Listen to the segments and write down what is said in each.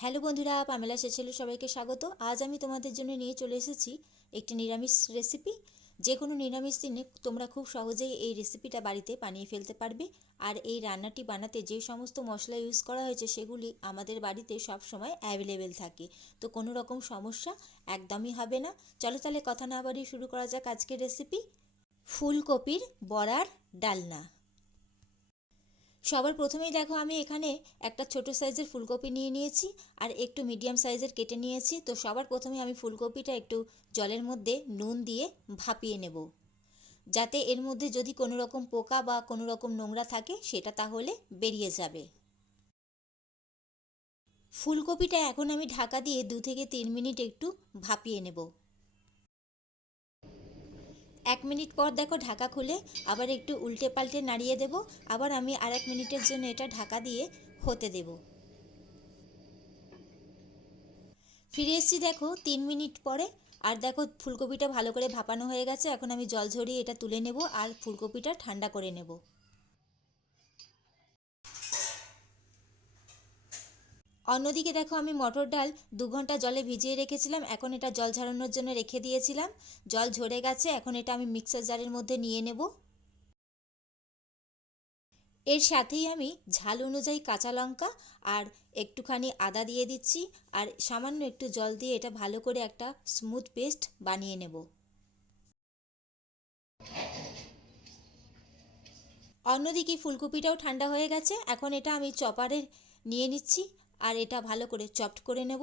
Hello বন্ধুরা, Pamela সেচেলে সবাইকে স্বাগত। আজ আমি তোমাদের জন্য নিয়ে চলে এসেছি একটি নিরামিষ রেসিপি। যে কোনো নিরামিষ দিনে তোমরা খুব সহজেই এই রেসিপিটা বাড়িতে বানিয়ে ফেলতে পারবে। আর এই রান্নাটি বানাতে যে সমস্ত মশলা ইউজ করা হয়েছে সেগুলি আমাদের বাড়িতে সব সময় অ্যাভেলেবেল থাকে, তো কোনো রকম সমস্যা একদমই হবে না। চলো তাহলে কথা না বাড়িয়ে শুরু করা যাক আজকের রেসিপি, ফুলকপির বড়ার ডালনা। সবার প্রথমেই দেখো আমি এখানে একটা ছোট সাইজের ফুলকপি নিয়ে নিয়েছি আর একটু মিডিয়াম সাইজের কেটে নিয়েছি। তো সবার প্রথমে আমি ফুলকপিটা একটু জলের মধ্যে নুন দিয়ে ভাপিয়ে নেব, যাতে এর মধ্যে যদি কোনো রকম পোকা বা কোনো রকম নোংরা থাকে সেটা তাহলে বেরিয়ে যাবে। ফুলকপিটা এখন আমি ঢাকা দিয়ে 2 থেকে 3 মিনিট একটু ভাপিয়ে নেব। 1 মিনিট পর দেখো ঢাকা খুলে আবার একটু উল্টে পাল্টে নাড়িয়ে দেব। আবার আমি আর 1 মিনিটের জন্য এটা ঢাকা দিয়ে হতে দেব। ফিরে এসেছি দেখো 3 মিনিট পরে। আর দেখো ফুলকপিটা ভালো করে ভাপানো হয়ে গেছে। এখন আমি জল ঝরিয়ে এটা তুলে নেব আর ফুলকপিটা ঠান্ডা করে নেব। অন্যদিকে দেখো আমি মটর ডাল 2 ঘন্টা জলে ভিজিয়ে রেখেছিলাম, এখন এটা জল ঝরানোর জন্য রেখে দিয়েছিলাম। জল ঝরে গেছে, এখন এটা আমি মিক্সার জারের মধ্যে নিয়ে নেব। এর সাথেই আমি ঝাল অনুযায়ী কাঁচা লঙ্কা আর একটুখানি আদা দিয়ে দিচ্ছি আর সামান্য একটু জল দিয়ে এটা ভালো করে একটা স্মুথ পেস্ট বানিয়ে নেব। অন্যদিকে ফুলকপিটাও ঠান্ডা হয়ে গেছে, এখন এটা আমি চপারে নিয়ে নিচ্ছি আর এটা ভালো করে চপড করে নেব।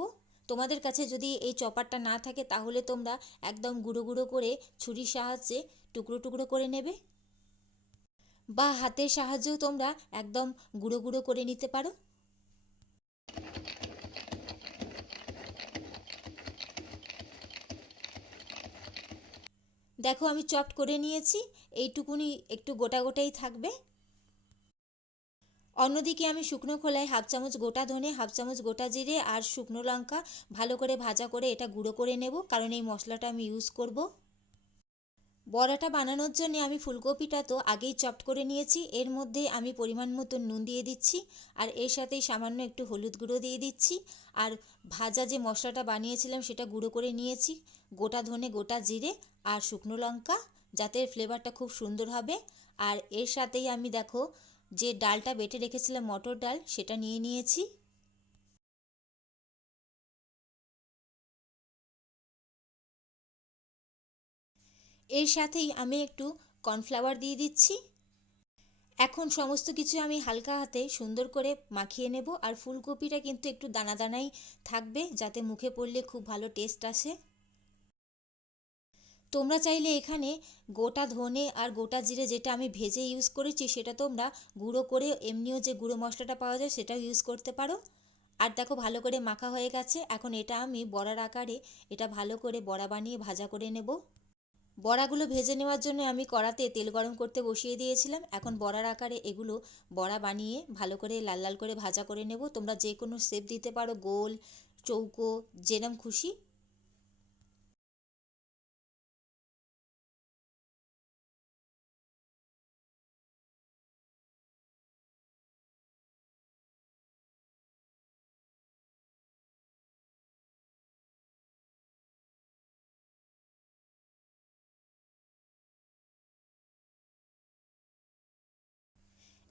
তোমাদের কাছে যদি এই চপারটা না থাকে তাহলে তোমরা একদম গুঁড়ো গুঁড়ো করে ছুরির সাহায্যে টুকরো টুকরো করে নেবে, বা হাতের সাহায্যেও তোমরা একদম গুঁড়ো গুঁড়ো করে নিতে পারো। দেখো আমি চপড করে নিয়েছি, এইটুকুনি একটু গোটা গোটাই থাকবে। অন্যদিকে আমি শুকনো খোলায় 1/2 চামচ গোটা ধনে, 1/2 চামচ গোটা জিরে আর শুকনো লঙ্কা ভালো করে ভাজা করে এটা গুঁড়ো করে নেব, কারণ এই মশলাটা আমি ইউজ করব। বড়াটা বানানোর জন্য আমি ফুলকপিটা তো আগেই চপড করে নিয়েছি, এর মধ্যে আমি পরিমাণ মতো নুন দিয়ে দিচ্ছি আর এর সাথেই সামান্য একটু হলুদ গুঁড়ো দিয়ে দিচ্ছি। আর ভাজা যে মশলাটা বানিয়েছিলাম সেটা গুঁড়ো করে নিয়েছি, গোটা ধনে, গোটা জিরে আর শুকনো লঙ্কা, যাতে ফ্লেভারটা খুব সুন্দর হবে। আর এর সাথেই আমি দেখো যে ডালটা বেটে রেখেছিলাম মটর ডাল, সেটা নিয়ে নিয়েছি। এর সাথেই আমি একটু কর্নফ্লাওয়ার দিয়ে দিচ্ছি। এখন সমস্ত কিছু আমি হালকা হাতে সুন্দর করে মাখিয়ে নেব। আর ফুলকপিটা কিন্তু একটু দানা দানাই থাকবে, যাতে মুখে পড়লে খুব ভালো টেস্ট আসে। তোমরা চাইলে এখানে গোটা ধনে আর গোটা জিরে, যেটা আমি ভেজে ইউজ করেছি, সেটা তোমরা গুঁড়ো করে এমনিও যে গুঁড়ো মশলাটা পাওয়া যায় সেটাও ইউজ করতে পারো। আর দেখো ভালো করে মাখা হয়ে গেছে, এখন এটা আমি বড়ার আকারে এটা ভালো করে বড়া বানিয়ে ভাজা করে নেব। বড়াগুলো ভেজে নেওয়ার জন্য আমি কড়াতে তেল গরম করতে বসিয়ে দিয়েছিলাম। এখন বড়ার আকারে এগুলো বড়া বানিয়ে ভালো করে লাল লাল করে ভাজা করে নেব। তোমরা যে কোনো শেপ দিতে পারো, গোল, চৌকো, যেরম খুশি।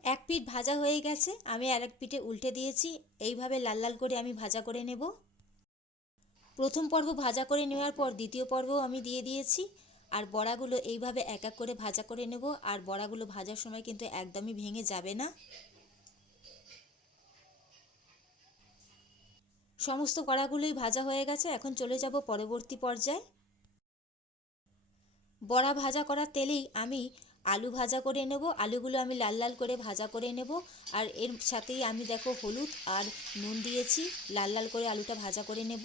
এক পিঠ ভাজা হয়ে গেছে, আমি আরেক পিঠে উল্টে দিয়েছি। এইভাবে লাল লাল করে আমি ভাজা করে নেব। প্রথম পর্ব ভাজা করে নেওয়ার পর দ্বিতীয় পর্বও আমি দিয়ে দিয়েছি। আর বড়াগুলো এইভাবে এক এক করে ভাজা করে নেব। আর বড়াগুলো ভাজার সময় কিন্তু একদমই ভেঙে যাবে না। সমস্ত বড়াগুলোই ভাজা হয়ে গেছে, এখন চলে যাব পরবর্তী পর্যায়ে। বড়া ভাজা করার তেলেই আমি আলু ভাজা করে নেব। আলুগুলো আমি লাল লাল করে ভাজা করে নেব। আর এর সাথেই আমি দেখো হলুদ আর নুন দিয়েছি, লাল লাল করে আলুটা ভাজা করে নেব।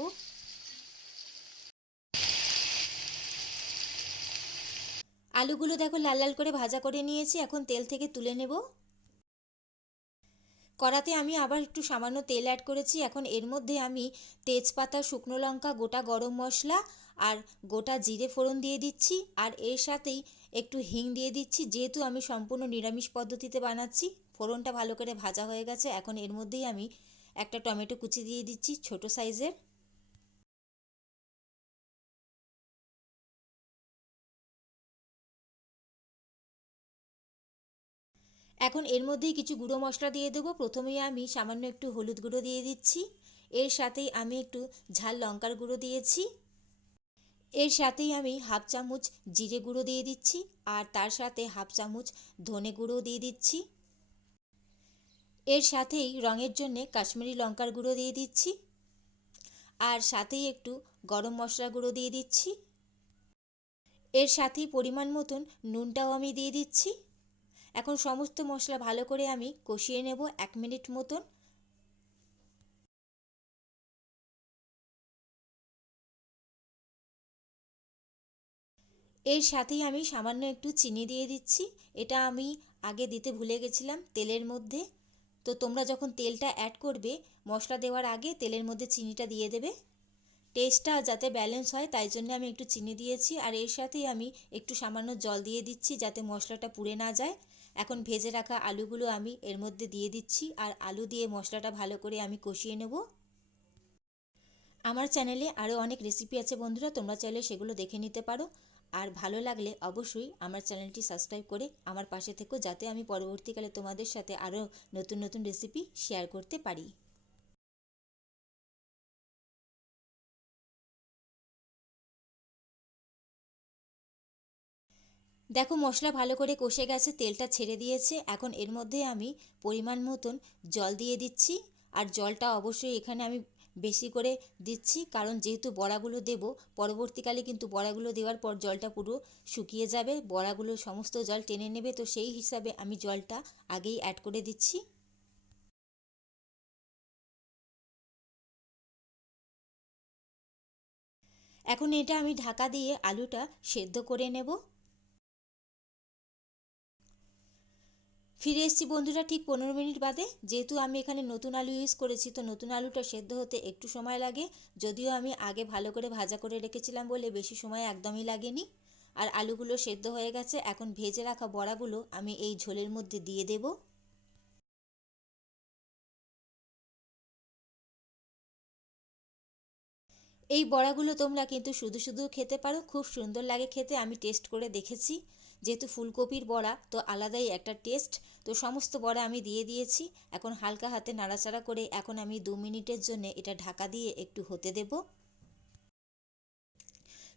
আলুগুলো দেখো লাল লাল করে ভাজা করে নিয়েছি, এখন তেল থেকে তুলে নেব। কড়াতে আমি আবার একটু সামান্য তেল অ্যাড করেছি। এখন এর মধ্যে আমি তেজপাতা, শুকনো লঙ্কা, গোটা গরম মশলা আর গোটা জিরে ফোড়ন দিয়ে দিচ্ছি। আর এর সাথেই একটু হিং দিয়ে দিচ্ছি, যেহেতু আমি সম্পূর্ণ নিরামিষ পদ্ধতিতে বানাচ্ছি। ফোড়নটা ভালো করে ভাজা হয়ে গেছে, এখন এর মধ্যেই আমি একটা টমেটো কুচি দিয়ে দিচ্ছি ছোট সাইজের। এখন এর মধ্যেই কিছু গুঁড়ো মশলা দিয়ে দেবো। প্রথমেই আমি সামান্য একটু হলুদ গুঁড়ো দিয়ে দিচ্ছি, এর সাথেই আমি একটু ঝাল লঙ্কার গুঁড়ো দিয়েছি, এর সাথেই আমি হাফ চামচ জিরে গুঁড়ো দিয়ে দিচ্ছি, আর তার সাথে হাফ চামচ ধনে গুঁড়ো দিয়ে দিচ্ছি। এর সাথেই রঙের জন্যে কাশ্মীরি লঙ্কার গুঁড়ো দিয়ে দিচ্ছি, আর সাথেই একটু গরম মশলা গুঁড়ো দিয়ে দিচ্ছি। এর সাথেই পরিমাণ মতন নুনটাও আমি দিয়ে দিচ্ছি। এখন সমস্ত মশলা ভালো করে আমি কষিয়ে নেব 1 মিনিট মতন। এর সাথেই আমি সামান্য একটু চিনি দিয়ে দিচ্ছি, এটা আমি আগে দিতে ভুলে গেছিলাম তেলের মধ্যে। তো তোমরা যখন তেলটা অ্যাড করবে মশলা দেওয়ার আগে তেলের মধ্যে চিনিটা দিয়ে দেবে, টেস্টটা যাতে ব্যালেন্স হয় তাই জন্য আমি একটু চিনি দিয়েছি। আর এর সাথেই আমি একটু সামান্য জল দিয়ে দিচ্ছি যাতে মশলাটা পুড়ে না যায়। এখন ভেজে রাখা আলুগুলো আমি এর মধ্যে দিয়ে দিচ্ছি, আর আলু দিয়ে মশলাটা ভালো করে আমি কষিয়ে নেব। আমার চ্যানেলে আরও অনেক রেসিপি আছে বন্ধুরা, তোমরা চাইলে সেগুলো দেখে নিতে পারো। আর ভালো লাগলে অবশ্যই আমার চ্যানেলটি সাবস্ক্রাইব করে আমার পাশে থেকো, যাতে আমি পরবর্তীকালে তোমাদের সাথে আরও নতুন নতুন রেসিপি শেয়ার করতে পারি। দেখো মশলা ভালো করে কষে গেছে, তেলটা ছেড়ে দিয়েছে। এখন এর মধ্যে আমি পরিমাণ মতন জল দিয়ে দিচ্ছি, আর জলটা অবশ্যই এখানে আমি বেশি করে দিচ্ছি, কারণ যেহেতু বড়াগুলো দেব পরবর্তীকালে কিন্তু বড়াগুলো দেওয়ার পর জলটা পুরো শুকিয়ে যাবে, বড়াগুলো সমস্ত জল টেনে নেবে, তো সেই হিসাবে আমি জলটা আগেই অ্যাড করে দিচ্ছি। এখন এটা আমি ঢাকা দিয়ে আলুটা সেদ্ধ করে নেব। ফিরে এসেছি বন্ধুরা ঠিক 15 মিনিট বাদে। যেহেতু আমি এখানে নতুন আলু ইউজ করেছি তো নতুন আলুটা সেদ্ধ হতে একটু সময় লাগে, যদিও আমি আগে ভালো করে ভাজা করে রেখেছিলাম বলে বেশি সময় একদমই লাগেনি। আর আলুগুলো সেদ্ধ হয়ে গেছে, এখন ভেজে রাখা বড়াগুলো আমি এই ঝোলের মধ্যে দিয়ে দেব। এই বড়াগুলো তোমরা কিন্তু শুধু শুধু খেতে পারো, খুব সুন্দর লাগে খেতে, আমি টেস্ট করে দেখেছি। যেহেতু ফুলকপির বড়া তো আলাদাই একটা টেস্ট। তো সমস্ত বড়া আমি দিয়ে দিয়েছি, এখন হালকা হাতে নাড়াচাড়া করে এখন আমি 2 মিনিটের জন্য এটা ঢাকা দিয়ে একটু হতে দেব।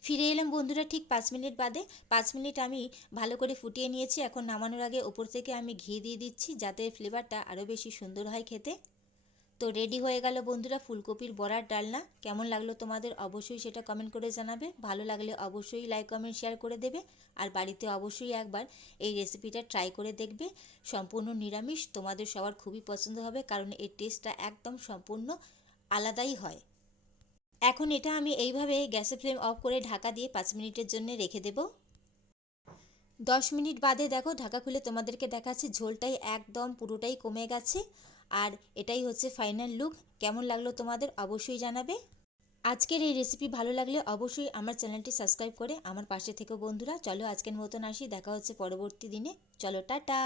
ফিরে এলাম বন্ধুরা ঠিক 5 মিনিট বাদে। 5 মিনিট আমি ভালো করে ফুটিয়ে নিয়েছি। এখন নামানোর আগে ওপর থেকে আমি ঘি দিয়ে দিচ্ছি যাতে ফ্লেভারটা আরও বেশি সুন্দর হয় খেতে। তো রেডি হয়ে গেল বন্ধুরা ফুলকপির বড়ার ডালনা। কেমন লাগলো তোমাদের অবশ্যই সেটা কমেন্ট করে জানাবে, ভালো লাগলে অবশ্যই লাইক কমেন্ট শেয়ার করে দেবে। আর বাড়িতে অবশ্যই একবার এই রেসিপিটা ট্রাই করে দেখবে। সম্পূর্ণ নিরামিষ, তোমাদের সবার খুবই পছন্দ হবে, কারণ এর টেস্টটা একদম সম্পূর্ণ আলাদাই হয়। এখন এটা আমি এইভাবে গ্যাসের ফ্লেম অফ করে ঢাকা দিয়ে 5 মিনিটের জন্য রেখে দেব। 10 মিনিট বাদে দেখো ঢাকা খুলে তোমাদেরকে দেখাচ্ছি, ঝোলটাই একদম পুরোটাই কমে গেছে। আর এটাই হচ্ছে ফাইনাল লুক। কেমন লাগলো তোমাদের অবশ্যই জানাবে। আজকের এই রেসিপি ভালো লাগলে অবশ্যই আমার চ্যানেলটি সাবস্ক্রাইব করে আমার পাশে থেকো বন্ধুরা। চলো আজকের মতন আসি, দেখা হচ্ছে পরবর্তী দিনে। চলো টাটা।